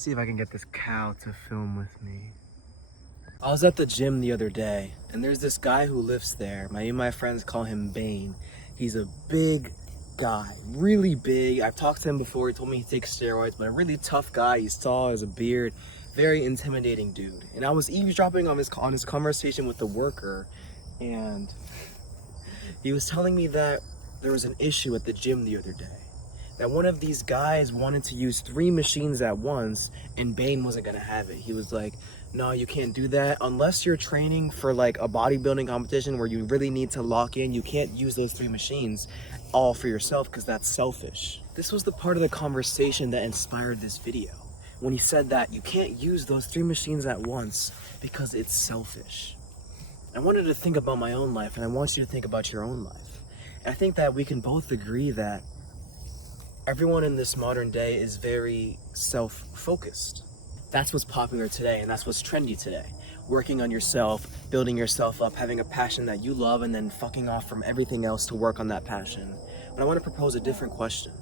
See if I can get this cow to film with me. I was at the gym the other day, and there's this guy who lives there. My friends call him Bane. He's a big guy, really big. I've talked to him before. He told me he takes steroids, but a really tough guy. He's tall, has a beard, very intimidating dude. And I was eavesdropping on his conversation with the worker, and he was telling me that there was an issue at the gym the other day. That one of these guys wanted to use 3 machines at once, and Bane wasn't gonna have it. He was like, no, you can't do that. Unless you're training for like a bodybuilding competition where you really need to lock in, you can't use those 3 machines all for yourself because that's selfish. This was the part of the conversation that inspired this video. When he said that you can't use those 3 machines at once because it's selfish. I wanted to think about my own life, and I want you to think about your own life. And I think that we can both agree that everyone in this modern day is very self-focused. That's what's popular today, and that's what's trendy today. Working on yourself, building yourself up, having a passion that you love, and then fucking off from everything else to work on that passion. But I want to propose a different question.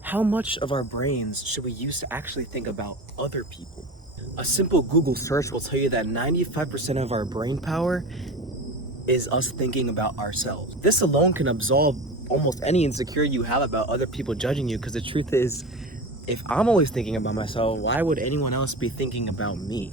How much of our brains should we use to actually think about other people? A simple Google search will tell you that 95% of our brain power is us thinking about ourselves. This alone can absolve almost any insecurity you have about other people judging you, because the truth is, if I'm always thinking about myself, why would anyone else be thinking about me?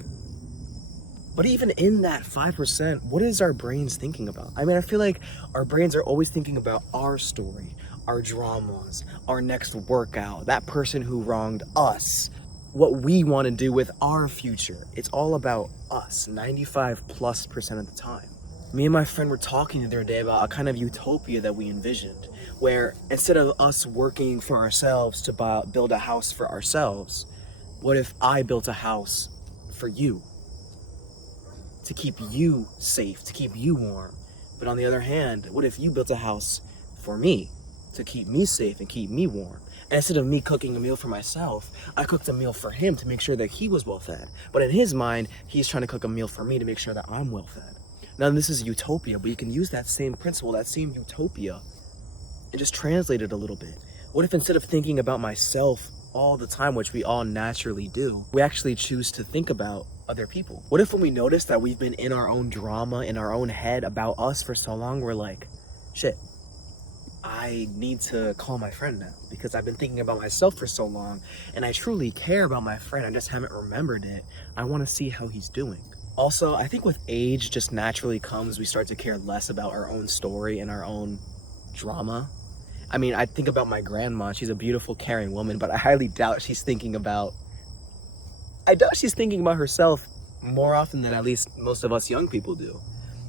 But even in that 5%, what is our brains thinking about? I mean, I feel like our brains are always thinking about our story, our dramas, our next workout, that person who wronged us, what we want to do with our future. It's all about us, 95+% of the time. Me and my friend were talking the other day about a kind of utopia that we envisioned, where instead of us working for ourselves to build a house for ourselves, what if I built a house for you? To keep you safe, to keep you warm. But on the other hand, what if you built a house for me, to keep me safe and keep me warm? And instead of me cooking a meal for myself, I cooked a meal for him to make sure that he was well fed. But in his mind, he's trying to cook a meal for me to make sure that I'm well fed. Now, this is utopia, but you can use that same principle, that same utopia, and just translate it a little bit. What if instead of thinking about myself all the time, which we all naturally do, we actually choose to think about other people? What if when we notice that we've been in our own drama, in our own head about us for so long, we're like, shit, I need to call my friend now because I've been thinking about myself for so long and I truly care about my friend. I just haven't remembered it. I want to see how he's doing. Also, I think with age just naturally comes, we start to care less about our own story and our own drama. I mean, I think about my grandma. She's a beautiful, caring woman, but I highly doubt she's thinking about herself more often than at least most of us young people do.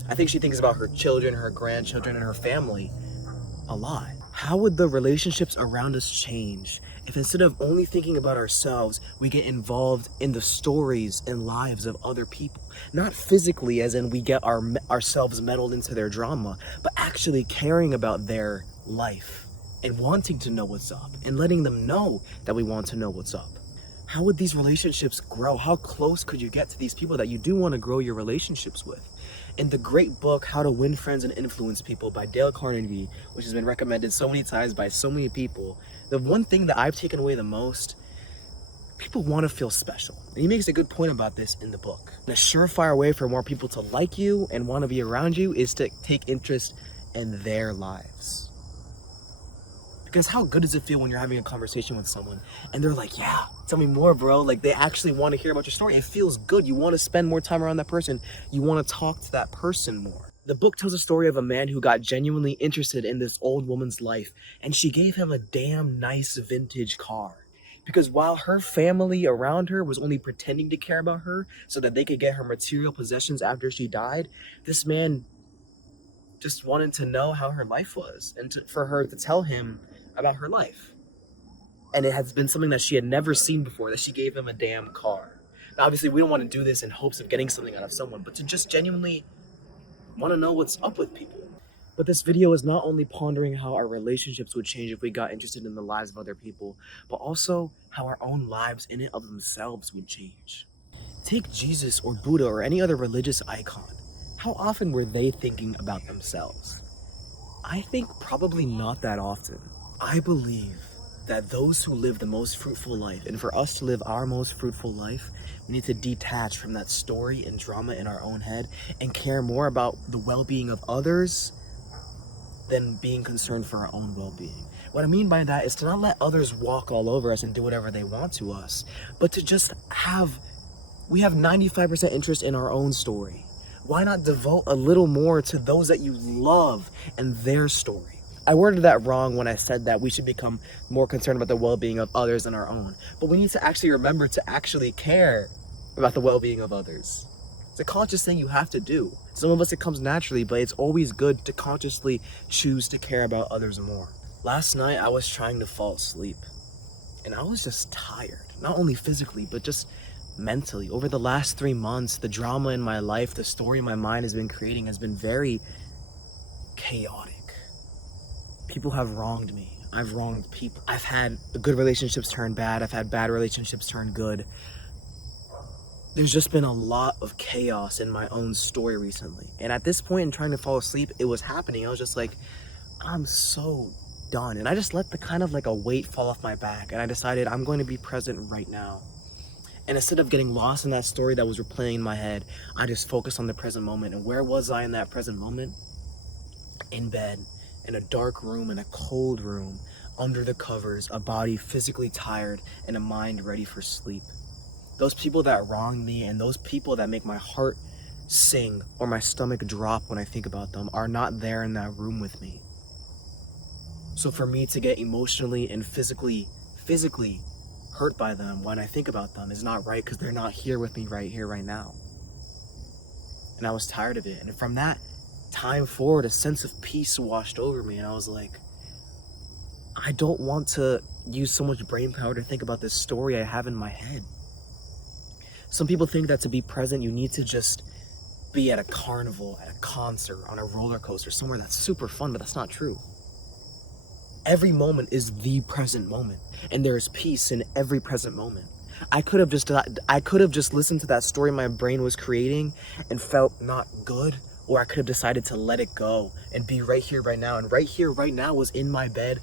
I think she thinks about her children, her grandchildren, and her family a lot. How would the relationships around us change if instead of only thinking about ourselves, we get involved in the stories and lives of other people? Not physically, as in we get ourselves meddled into their drama, but actually caring about their life and wanting to know what's up and letting them know that we want to know what's up. How would these relationships grow? How close could you get to these people that you do want to grow your relationships with? In the great book, How to Win Friends and Influence People by Dale Carnegie, which has been recommended so many times by so many people, the one thing that I've taken away the most, people want to feel special. And he makes a good point about this in the book. And a surefire way for more people to like you and want to be around you is to take interest in their lives. Because how good does it feel when you're having a conversation with someone and they're like, yeah, tell me more, bro. Like, they actually want to hear about your story. It feels good. You want to spend more time around that person. You want to talk to that person more. The book tells a story of a man who got genuinely interested in this old woman's life, and she gave him a damn nice vintage car. Because while her family around her was only pretending to care about her so that they could get her material possessions after she died, this man just wanted to know how her life was and for her to tell him about her life. And it has been something that she had never seen before, that she gave him a damn car. Now, obviously, we don't want to do this in hopes of getting something out of someone, but to just genuinely want to know what's up with people. But this video is not only pondering how our relationships would change if we got interested in the lives of other people, but also how our own lives in and of themselves would change. Take Jesus or Buddha or any other religious icon. How often were they thinking about themselves? I think probably not that often. I believe that those who live the most fruitful life, and for us to live our most fruitful life, we need to detach from that story and drama in our own head and care more about the well-being of others than being concerned for our own well-being. What I mean by that is to not let others walk all over us and do whatever they want to us, but to just we have 95% interest in our own story. Why not devote a little more to those that you love and their story? I worded that wrong when I said that we should become more concerned about the well-being of others than our own. But we need to actually remember to actually care about the well-being of others. It's a conscious thing you have to do. Some of us it comes naturally, but it's always good to consciously choose to care about others more. Last night I was trying to fall asleep and I was just tired, not only physically, but just mentally. Over the last 3 months, the drama in my life, the story my mind has been creating has been very chaotic. People have wronged me. I've wronged people. I've had good relationships turn bad. I've had bad relationships turn good. There's just been a lot of chaos in my own story recently. And at this point in trying to fall asleep, it was happening. I was just like, I'm so done. And I just let the kind of like a weight fall off my back. And I decided I'm going to be present right now. And instead of getting lost in that story that was replaying in my head, I just focused on the present moment. And where was I in that present moment? In bed, in a dark room, in a cold room, under the covers, a body physically tired and a mind ready for sleep. Those people that wrong me and those people that make my heart sing or my stomach drop when I think about them are not there in that room with me. So for me to get emotionally and physically hurt by them when I think about them is not right, because they're not here with me right here, right now. And I was tired of it. And from that time forward, a sense of peace washed over me. And I was like, I don't want to use so much brain power to think about this story I have in my head. Some people think that to be present, you need to just be at a carnival, at a concert, on a roller coaster, somewhere that's super fun, but that's not true. Every moment is the present moment, and there is peace in every present moment. I could have just listened to that story my brain was creating and felt not good, or I could have decided to let it go and be right here, right now. And right here, right now was in my bed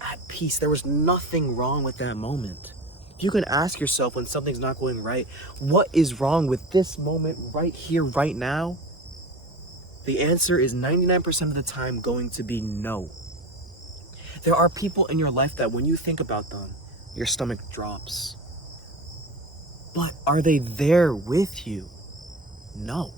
at peace. There was nothing wrong with that moment. If you can ask yourself when something's not going right, what is wrong with this moment right here, right now? The answer is 99% of the time going to be no. There are people in your life that when you think about them, your stomach drops. But are they there with you? No.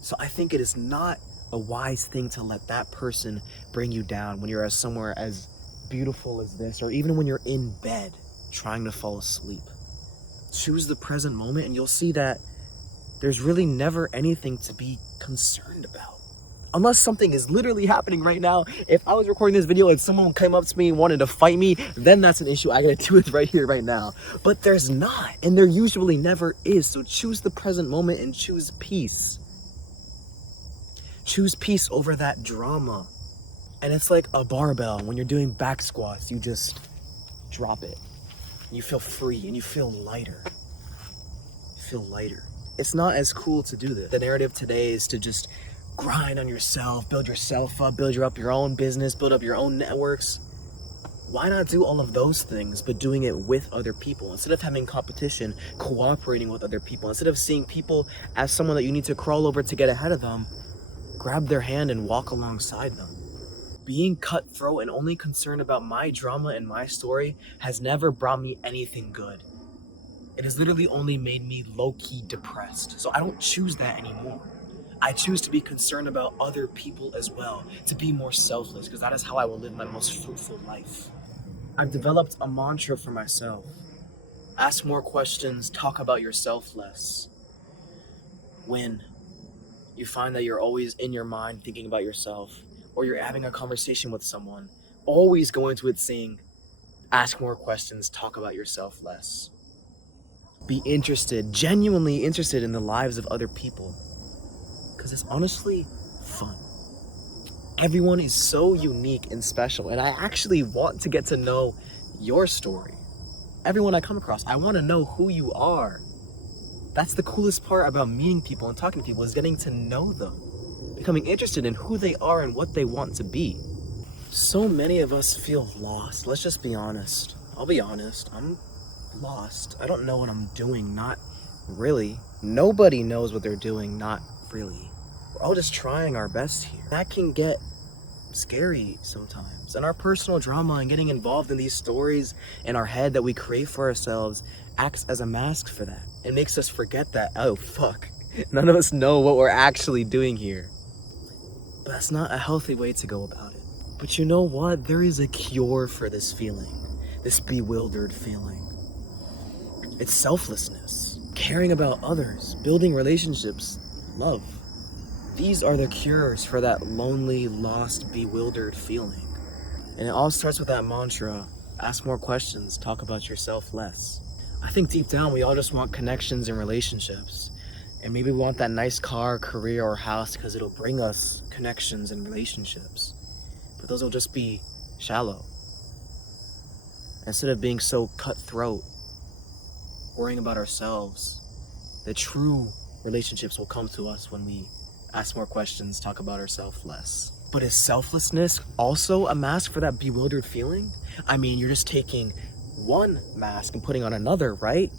So I think it is not a wise thing to let that person bring you down when you're at somewhere as beautiful as this, or even when you're in bed trying to fall asleep. Choose the present moment and you'll see that there's really never anything to be concerned about. Unless something is literally happening right now. If I was recording this video and someone came up to me and wanted to fight me, then that's an issue I gotta deal with right here, right now. But there's not, and there usually never is. So choose the present moment and choose peace. Choose peace over that drama. And it's like a barbell. When you're doing back squats, you just drop it. You feel free and you feel lighter. You feel lighter. It's not as cool to do this. The narrative today is to just grind on yourself, build yourself up, build up your own business, build up your own networks. Why not do all of those things, but doing it with other people? Instead of having competition, cooperating with other people. Instead of seeing people as someone that you need to crawl over to get ahead of them, grab their hand and walk alongside them. Being cutthroat and only concerned about my drama and my story has never brought me anything good. It has literally only made me low-key depressed. So I don't choose that anymore. I choose to be concerned about other people as well, to be more selfless, because that is how I will live my most fruitful life. I've developed a mantra for myself. Ask more questions, talk about yourself less. When you find that you're always in your mind thinking about yourself, or you're having a conversation with someone, always go into it saying, ask more questions, talk about yourself less. Be interested, genuinely interested in the lives of other people. Because it's honestly fun. Everyone is so unique and special, and I actually want to get to know your story. Everyone I come across, I want to know who you are. That's the coolest part about meeting people and talking to people, is getting to know them. Becoming interested in who they are and what they want to be. So many of us feel lost. Let's just be honest. I'll be honest. I'm lost. I don't know what I'm doing. Not really. Nobody knows what they're doing. Not really. We're all just trying our best here. That can get scary sometimes. And our personal drama and getting involved in these stories in our head that we create for ourselves acts as a mask for that. It makes us forget that, oh fuck, none of us know what we're actually doing here. But that's not a healthy way to go about it. But you know what? There is a cure for this feeling, this bewildered feeling. It's selflessness, caring about others, building relationships, love. These are the cures for that lonely, lost, bewildered feeling. And it all starts with that mantra, ask more questions, talk about yourself less. I think deep down we all just want connections and relationships. And maybe we want that nice car, career, or house because it'll bring us connections and relationships. But those will just be shallow. Instead of being so cutthroat, worrying about ourselves, the true relationships will come to us when we ask more questions, talk about ourselves less. But is selflessness also a mask for that bewildered feeling? I mean, you're just taking one mask and putting on another, right?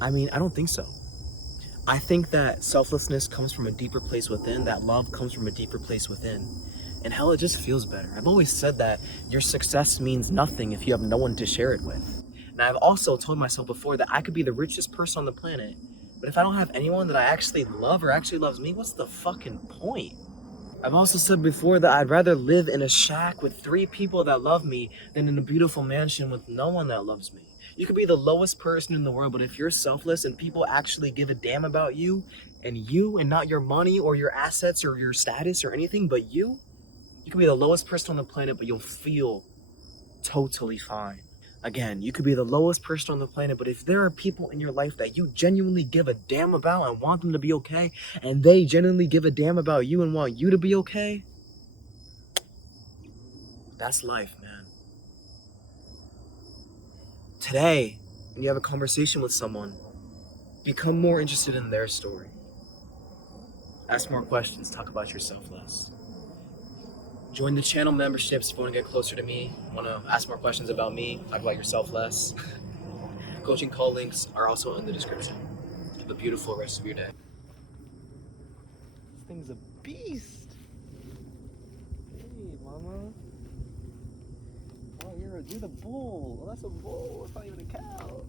I mean, I don't think so. I think that selflessness comes from a deeper place within, that love comes from a deeper place within. And hell, it just feels better. I've always said that your success means nothing if you have no one to share it with. And I've also told myself before that I could be the richest person on the planet, but if I don't have anyone that I actually love or actually loves me, what's the fucking point? I've also said before that I'd rather live in a shack with 3 people that love me than in a beautiful mansion with no one that loves me. You could be the lowest person in the world, but if you're selfless and people actually give a damn about you and not your money or your assets or your status or anything but you could be the lowest person on the planet, but you'll feel totally fine. Again, you could be the lowest person on the planet, but if there are people in your life that you genuinely give a damn about and want them to be okay, and they genuinely give a damn about you and want you to be okay, that's life, man. Today, when you have a conversation with someone, become more interested in their story. Ask more questions, talk about yourself less. Join the channel memberships if you want to get closer to me, want to ask more questions about me, talk about yourself less. Coaching call links are also in the description. Have a beautiful rest of your day. This thing's a beast. Hey, mama. Oh, you're the bull. Oh, that's a bull. It's not even a cow.